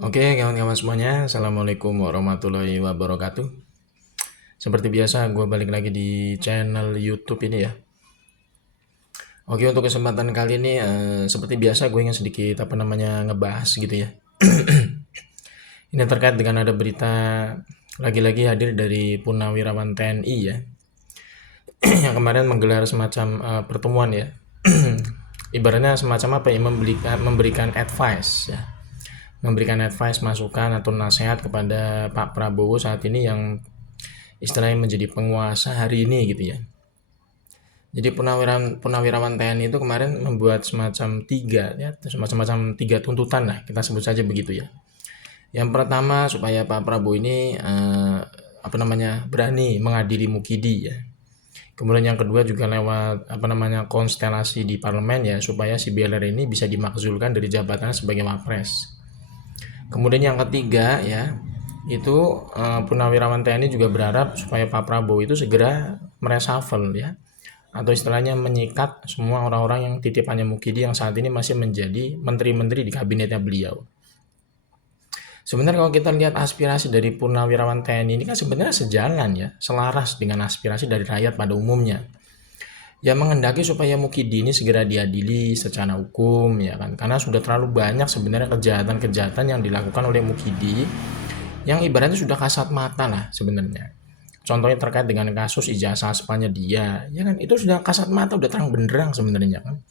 Oke, kawan-kawan semuanya, Assalamualaikum warahmatullahi wabarakatuh. Seperti biasa, gue balik lagi di channel YouTube ini ya. Oke, untuk kesempatan kali ini, seperti biasa gue ingin sedikit ngebahas gitu ya. Ini terkait dengan ada berita lagi-lagi hadir dari Purnawirawan TNI ya, yang kemarin menggelar semacam pertemuan ya. Ibaratnya semacam apa ya, memberikan advice ya, memberikan advice, masukan atau nasihat kepada Pak Prabowo saat ini yang istilahnya menjadi penguasa hari ini gitu ya. Jadi Purnawirawan TNI itu kemarin membuat semacam tiga tuntutan lah, kita sebut saja begitu ya. Yang pertama supaya Pak Prabowo ini berani mengadili Mukidi ya. Kemudian yang kedua juga lewat konstelasi di parlemen ya, supaya si Beler ini bisa dimakzulkan dari jabatannya sebagai wapres. Kemudian yang ketiga ya, itu Purnawirawan TNI juga berharap supaya Pak Prabowo itu segera mereshuffle ya, atau istilahnya menyikat semua orang-orang yang titipannya Mukidi yang saat ini masih menjadi menteri-menteri di kabinetnya beliau. Sebenarnya kalau kita lihat aspirasi dari Purnawirawan TNI ini kan sebenarnya sejalan ya, selaras dengan aspirasi dari rakyat pada umumnya. Ya menghendaki supaya Mukidi ini segera diadili secara hukum ya kan, karena sudah terlalu banyak sebenarnya kejahatan-kejahatan yang dilakukan oleh Mukidi yang ibaratnya sudah kasat mata lah sebenarnya. Contohnya terkait dengan kasus ijazah aspanya dia, ya kan itu sudah kasat mata, udah terang benderang sebenarnya kan.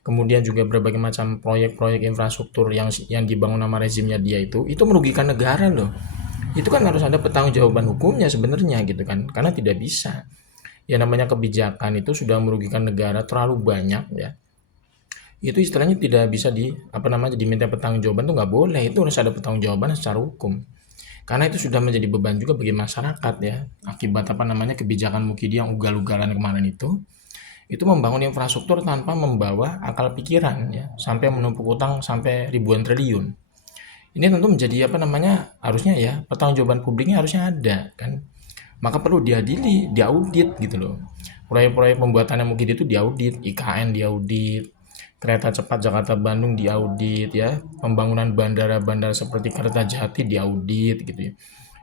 Kemudian juga berbagai macam proyek-proyek infrastruktur yang dibangun nama rezimnya dia itu merugikan negara loh. Itu kan harus ada pertanggungjawaban hukumnya sebenarnya gitu kan, karena tidak bisa. Ya namanya kebijakan itu sudah merugikan negara terlalu banyak ya. Itu istilahnya tidak bisa diminta pertanggungjawaban tuh nggak boleh, itu harus ada pertanggungjawaban secara hukum. Karena itu sudah menjadi beban juga bagi masyarakat ya, akibat kebijakan Mukidi yang ugal-ugalan kemarin itu membangun infrastruktur tanpa membawa akal pikiran ya, sampai menumpuk utang sampai ribuan triliun. Ini tentu menjadi harusnya ya pertanggungjawaban publiknya harusnya ada kan. Maka perlu diadili, diaudit gitu loh. Proyek-proyek pembuatannya Mukidi itu diaudit, IKN diaudit, kereta cepat Jakarta Bandung diaudit ya, pembangunan bandara-bandara seperti Kertajati diaudit gitu ya.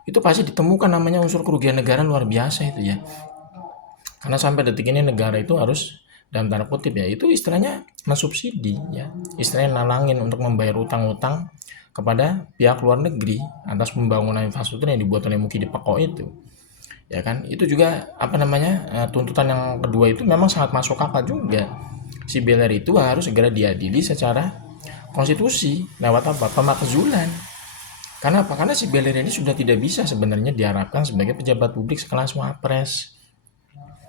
Itu pasti ditemukan namanya unsur kerugian negara luar biasa itu ya. Karena sampai detik ini negara itu harus dalam tanda kutip ya, itu istilahnya mensubsidi ya. Istilahnya nalangin untuk membayar utang-utang kepada pihak luar negeri atas pembangunan infrastruktur yang dibuat oleh Mukidi Peko itu. Ya kan? Itu juga tuntutan yang kedua itu memang sangat masuk akal juga. Si Beler itu harus segera diadili secara konstitusi lewat apa? Pemakzulan. Karena apa? Karena si Beler ini sudah tidak bisa sebenarnya diharapkan sebagai pejabat publik sekelas wapres.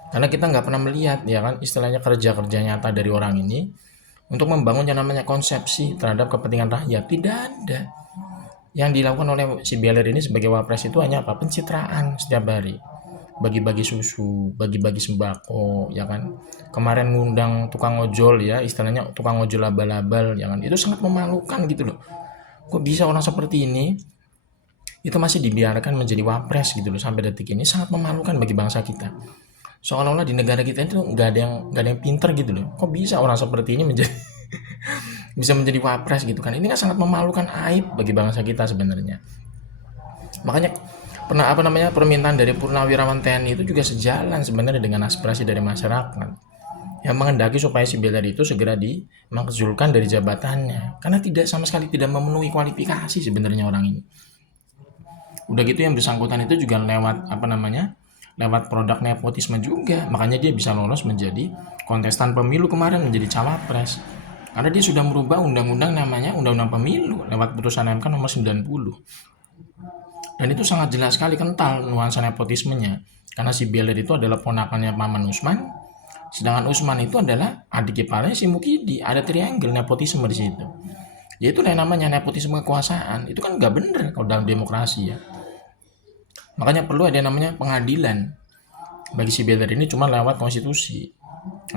Karena kita nggak pernah melihat ya kan istilahnya kerja-kerja nyata dari orang ini untuk membangun yang namanya konsepsi terhadap kepentingan rakyat. Tidak ada. Yang dilakukan oleh si Beler ini sebagai wapres itu hanya apa? Pencitraan setiap hari. Bagi-bagi susu, bagi-bagi sembako, ya kan. Kemarin ngundang tukang ojol ya, istilahnya tukang ojol abal-abal, ya kan. Itu sangat memalukan gitu loh. Kok bisa orang seperti ini itu masih dibiarkan menjadi wapres gitu loh sampai detik ini, sangat memalukan bagi bangsa kita. Seolah-olah di negara kita itu nggak ada yang pinter gitu loh. Kok bisa orang seperti ini menjadi bisa menjadi wapres gitu kan? Ini kan sangat memalukan, aib bagi bangsa kita sebenarnya. Makanya permintaan dari Purnawirawan TNI itu juga sejalan sebenarnya dengan aspirasi dari masyarakat yang menghendaki supaya si Beler itu segera dimakzulkan dari jabatannya karena tidak sama sekali tidak memenuhi kualifikasi sebenarnya orang ini. Udah gitu yang bersangkutan itu juga lewat produk nepotisme juga, makanya dia bisa lolos menjadi kontestan pemilu kemarin, menjadi cawapres karena dia sudah merubah undang-undang namanya undang-undang pemilu lewat putusan MK nomor 90. Dan itu sangat jelas sekali kental nuansa nepotismenya. Karena si Beler itu adalah ponakannya Maman Usman, sedangkan Usman itu adalah adik iparnya si Mukidi. Ada triangle nepotisme di situ. Yaitu yang namanya nepotisme kekuasaan. Itu kan nggak bener kalau dalam demokrasi ya. Makanya perlu ada yang namanya pengadilan. Bagi si Beler ini cuma lewat konstitusi.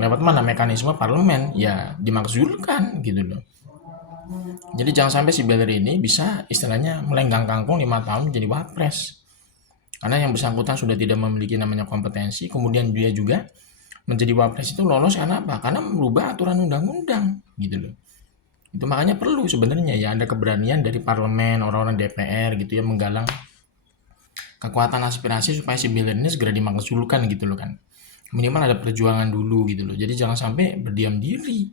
Lewat mana mekanisme parlemen? Ya dimakzulkan gitu loh. Jadi jangan sampai si Beler ini bisa istilahnya melenggang kangkung 5 tahun menjadi wapres. Karena yang bersangkutan sudah tidak memiliki namanya kompetensi, kemudian dia juga menjadi wapres itu lolos karena apa? Karena merubah aturan undang-undang gitu loh. Itu makanya perlu sebenarnya ya ada keberanian dari parlemen, orang-orang DPR gitu ya menggalang kekuatan aspirasi supaya si Miller ini segera dimakzulkan gitu loh kan. Minimal ada perjuangan dulu gitu loh. Jadi jangan sampai berdiam diri.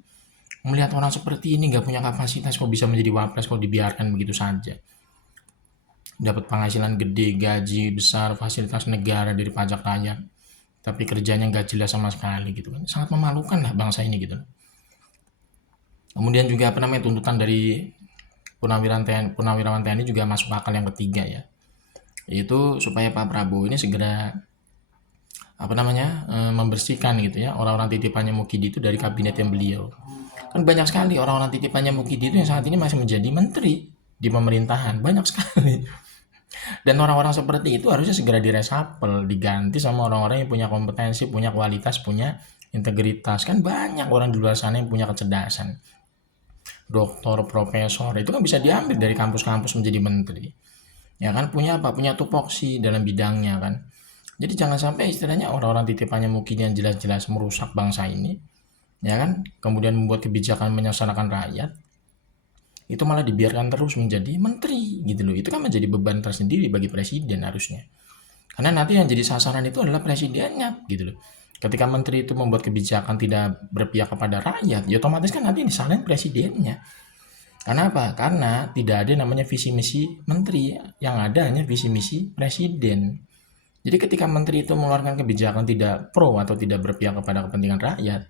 Melihat orang seperti ini nggak punya kapasitas kok bisa menjadi wapres kok dibiarkan begitu saja. Dapat penghasilan gede, gaji besar, fasilitas negara dari pajak rakyat. Tapi kerjanya nggak jelas sama sekali gitu kan. Sangat memalukan lah bangsa ini gitu. Kemudian juga apa namanya tuntutan dari Purnawirawan TNI juga masuk akal yang ketiga ya. Yaitu supaya Pak Prabowo ini segera apa namanya membersihkan gitu ya orang-orang titipannya Mukidi itu dari kabinet yang beliau. Kan banyak sekali orang-orang titipannya Mukidi itu yang saat ini masih menjadi menteri di pemerintahan, banyak sekali. Dan orang-orang seperti itu harusnya segera diresapel, diganti sama orang-orang yang punya kompetensi, punya kualitas, punya integritas. Kan banyak orang di luar sana yang punya kecerdasan. Doktor, profesor, itu kan bisa diambil dari kampus-kampus menjadi menteri. Ya kan punya apa? Punya tupoksi dalam bidangnya kan. Jadi jangan sampai istilahnya orang-orang titipannya mungkin yang jelas-jelas merusak bangsa ini, ya kan? Kemudian membuat kebijakan menyengsarakan rakyat, itu malah dibiarkan terus menjadi menteri gitu loh. Itu kan menjadi beban tersendiri bagi presiden harusnya. Karena nanti yang jadi sasaran itu adalah presidennya gitu loh. Ketika menteri itu membuat kebijakan tidak berpihak kepada rakyat, ya otomatis kan nanti disalahin presidennya. Karena apa? Karena tidak ada namanya visi misi menteri, yang ada hanya visi misi presiden. Jadi ketika menteri itu mengeluarkan kebijakan tidak pro atau tidak berpihak kepada kepentingan rakyat,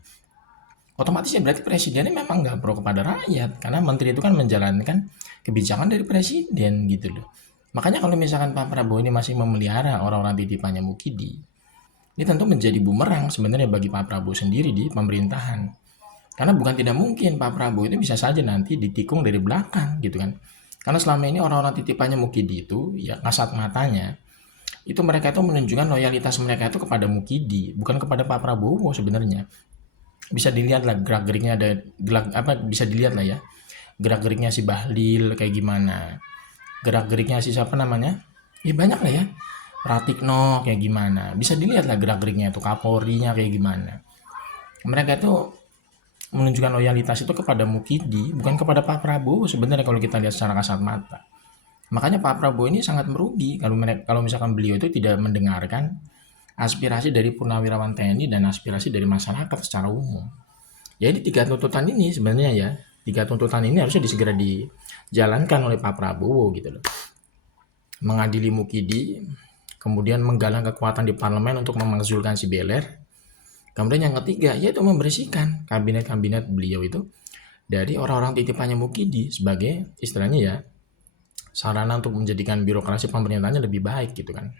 otomatis ya berarti presidennya memang nggak pro kepada rakyat. Karena menteri itu kan menjalankan kebijakan dari presiden gitu loh. Makanya kalau misalkan Pak Prabowo ini masih memelihara orang-orang titipannya Mukidi, ini tentu menjadi bumerang sebenarnya bagi Pak Prabowo sendiri di pemerintahan. Karena bukan tidak mungkin Pak Prabowo itu bisa saja nanti ditikung dari belakang gitu kan. Karena selama ini orang-orang titipannya Mukidi itu ya kasat matanya itu mereka itu menunjukkan loyalitas mereka itu kepada Mukidi, bukan kepada Pak Prabowo sebenarnya. Bisa dilihat lah gerak geriknya ada gerak apa bisa dilihat lah ya. Gerak geriknya si Bahlil kayak gimana. Gerak geriknya si siapa namanya? Ya banyak lah ya. Pratikno kayak gimana. Bisa dilihat lah gerak geriknya itu Kapolrinya kayak gimana. Mereka itu menunjukkan loyalitas itu kepada Mukidi, bukan kepada Pak Prabowo sebenarnya kalau kita lihat secara kasat mata. Makanya Pak Prabowo ini sangat merugi kalau misalkan beliau itu tidak mendengarkan aspirasi dari Purnawirawan TNI dan aspirasi dari masyarakat secara umum. Jadi tiga tuntutan ini sebenarnya ya, tiga tuntutan ini harusnya disegera dijalankan oleh Pak Prabowo gitu loh. Mengadili Mukidi, kemudian menggalang kekuatan di parlemen untuk memakzulkan si Beler. Kemudian yang ketiga yaitu membersihkan kabinet-kabinet beliau itu dari orang-orang titipannya Mukidi sebagai istilahnya ya sarana untuk menjadikan birokrasi pemerintahnya lebih baik gitu kan.